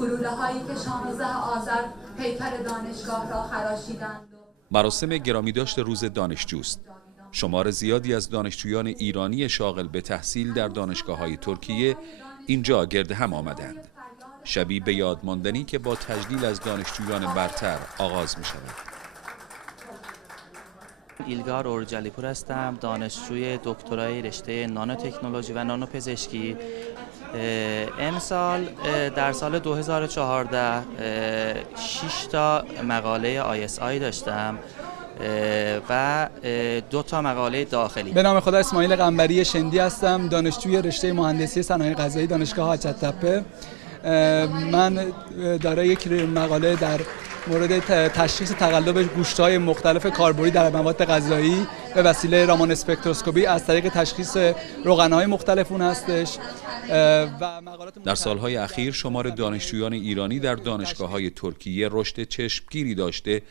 گلوله‌هایی که 16 آذر پیکر دانشگاه را خراشیدند. مراسم گرامیداشت روز دانشجوست. شمار زیادی از دانشجویان ایرانی شاغل به تحصیل در دانشگاه‌های ترکیه اینجا گرد هم آمدند. شبی به یاد ماندنی که با تجلیل از دانشجویان برتر آغاز می شود. ایلگار اورجالیپور هستم، دانشجوی دکترای رشته نانوتکنولوژی و نانوپزشکی. امسال در سال 2014 6 تا مقاله ISI داشتم و 2 تا مقاله داخلی. به نام خدا اسماعیل قنبری شندی هستم، دانشجوی رشته مهندسی صنایع غذایی دانشگاه حاجت‌تپه. من دارای یک مقاله در مورد تشخیص تقلب گوشت‌های مختلف کاربردی در مواد غذایی به وسیله رامان اسپکتروسکوپی از طریق تشخیص روغن‌های مختلف اون هستش. در سالهای اخیر شمار دانشجویان ایرانی در دانشگاه‌های ترکیه رشد چشمگیری داشته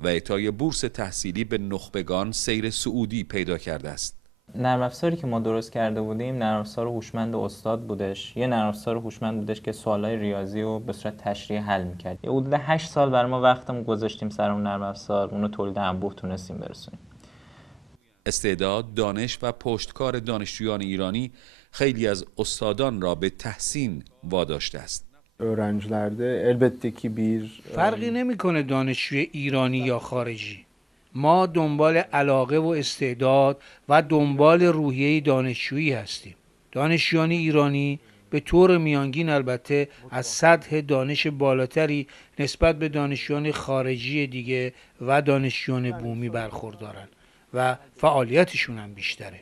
و اعطای بورس تحصیلی به نخبگان سیر صعودی پیدا کرده است. نرم افزاری که ما درست کرده بودیم نرم افزار هوشمند استاد بودش. یه نرم افزار هوشمند بودش که سوالای ریاضی رو به صورت تشریحی حل می‌کرد. یه حدود 8 سال برای ما وقتمون گذاشتیم سر اون نرم افزار، اون رو تولید انبوه تونستیم برسونیم. استعداد، دانش و پشتکار دانشجویان ایرانی خیلی از استادان را به تحسین واداشته است. öğrencilerde elbette ki bir فرقی نمیکنه دانشجوی ایرانی یا خارجی. ما دنبال علاقه و استعداد و دنبال روحیه دانشجویی هستیم. دانشجویان ایرانی به طور میانگین البته از سطح دانش بالاتری نسبت به دانشجویان خارجی دیگه و دانشجویان بومی برخوردارن و فعالیتشون هم بیشتره.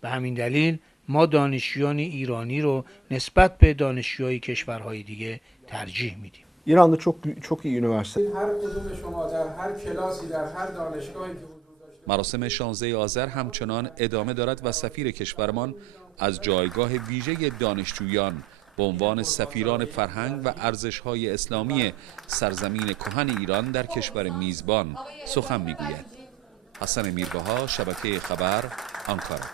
به همین دلیل ما دانشجویان ایرانی رو نسبت به دانشجوهای کشورهای دیگه ترجیح میدیم. İran'da çok iyi üniversite. هر کدوم شما در هر کلاسی در هر دانشگاهی که حضور داشته مراسم 16 آذر همچنان ادامه دارد و سفیر کشورمان از جایگاه ویژه دانشجویان به عنوان سفیران فرهنگ و ارزش‌های اسلامی سرزمین کهن ایران در کشور میزبان سخن میگوید. حسن میربها، شبکه خبر، آنکارا.